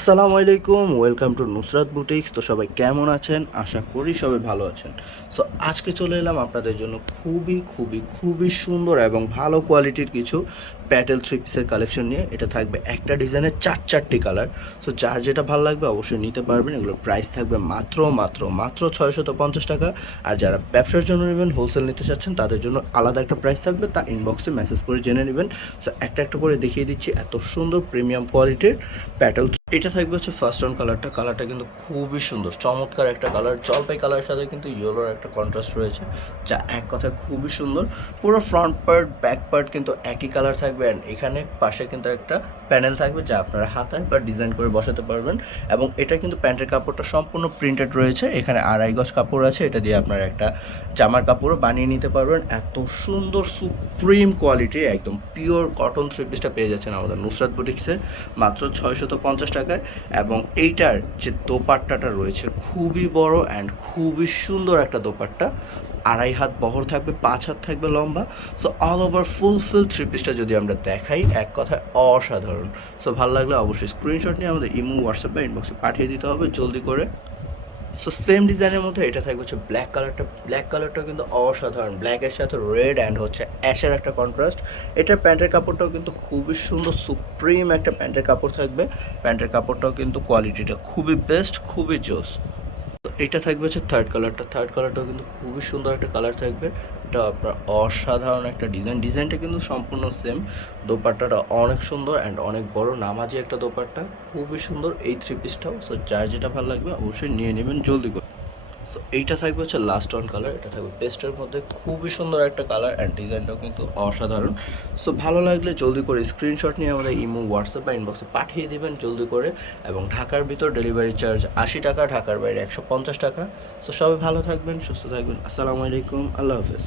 আসসালামু আলাইকুম, welcome to Nusrat boutiques. তো সবাই কেমন আছেন? আশা করি সবাই ভালো আছেন। সো আজকে চলে এলাম আপনাদের জন্য খুবই সুন্দর এবং ভালো কোয়ালিটির কিছু প্যাটেল থ্রি পিসের কালেকশন নিয়ে। এটা থাকবে একটা ডিজাইনের চারটি কালার। সো যার যেটা ভালো লাগবে অবশ্যই নিতে পারবেন। এগুলোর প্রাইস থাকবে মাত্র 650 টাকা। আর যারা ব্যবসার জন্য নেবেন, হোলসেল নিতে চাচ্ছেন, তাদের জন্য আলাদা একটা প্রাইস থাকবে, তা ইনবক্সে মেসেজ করে জেনে নেবেন। সো একটা করে দেখিয়ে দিচ্ছি এত সুন্দর প্রিমিয়াম কোয়ালিটির প্যাটেল। এটা থাকবে হচ্ছে ফার্স্ট অন কালারটা কিন্তু খুবই সুন্দর, চমৎকার একটা কালার। জলপাই কালারের সাথে কিন্তু ইয়েলোর একটা কন্ট্রাস্ট রয়েছে, যা এক কথায় খুবই সুন্দর। পুরো ফ্রন্ট পার্ট ব্যাক পার্ট কিন্তু একই কালার থাকবে। অ্যান্ড এখানে পাশে কিন্তু একটা প্যানেল থাকবে, যা আপনারা হাতায় বা ডিজাইন করে বসাতে পারবেন। এবং এটা কিন্তু প্যান্টের কাপড়টা সম্পূর্ণ প্রিন্টেড রয়েছে। এখানে আড়াই গজ কাপড় আছে, এটা দিয়ে আপনারা একটা জামার কাপড়ও বানিয়ে নিতে পারবেন। এত সুন্দর সুপ্রিম কোয়ালিটি একদম পিওর কটন থ্রি পিসটা পেয়ে যাচ্ছেন আমাদের নুসরাত বুটিক্সে মাত্র 650 টাকায়। এবং এইটার যে দোপাট্টাটা রয়েছে খুবই বড় অ্যান্ড খুবই সুন্দর একটা দোপাট্টা। আড়াই হাত বহর থাকবে, 5 হাত থাকবে লম্বা। So all over fulfil three পিসটা যদি আমরা দেখাই, এক কথায় অসাধারণ। সো ভালো লাগলে অবশ্যই স্ক্রিনশট নিয়ে আমাদের ইমো, হোয়াটসঅ্যাপ বা ইনবক্সে পাঠিয়ে দিতে হবে জলদি করে। সো সেম ডিজাইনের মধ্যে এটা থাকবে হচ্ছে ব্ল্যাক কালারটা কিন্তু অসাধারণ। ব্ল্যাকের সাথে রেড অ্যান্ড হচ্ছে অ্যাশের একটা কন্ট্রাস্ট। এটার প্যান্টের কাপড়টাও কিন্তু খুবই সুন্দর, সুপ্রিম একটা প্যান্টের কাপড় থাকবে। প্যান্টের কাপড়টাও কিন্তু কোয়ালিটিটা খুবই বেস্ট, খুবই জোস। তো এটা থাকবে হচ্ছে থার্ড কালারটাও কিন্তু খুবই সুন্দর একটা কালার থাকবে। এটা আপনার অসাধারণ একটা ডিজাইনটা কিন্তু সম্পূর্ণ সেম। দোপাট্টাটা অনেক সুন্দর অ্যান্ড অনেক বড় নামাজি একটা দোপাট্টা, খুবই সুন্দর এই থ্রি পিসটাও। সো যার যেটা ভালো লাগবে অবশ্যই নিয়ে নেবেন জলদি করে। সো এইটা থাকবে হচ্ছে লাস্ট অন কালার। এটা থাকবে পেস্টের মধ্যে, খুবই সুন্দর একটা কালার অ্যান্ড ডিজাইনটাও কিন্তু অসাধারণ। সো ভালো লাগলে জলদি করে স্ক্রিনশট নিয়ে আমাদের ইমো, হোয়াটসঅ্যাপ বা ইনবক্সে পাঠিয়ে দেবেন জলদি করে। এবং ঢাকার ভিতর ডেলিভারি চার্জ 80 টাকা, ঢাকার বাইরে 150 টাকা। সো সবাই ভালো থাকবেন, সুস্থ থাকবেন। আসসালামু আলাইকুম, আল্লাহ হাফেজ।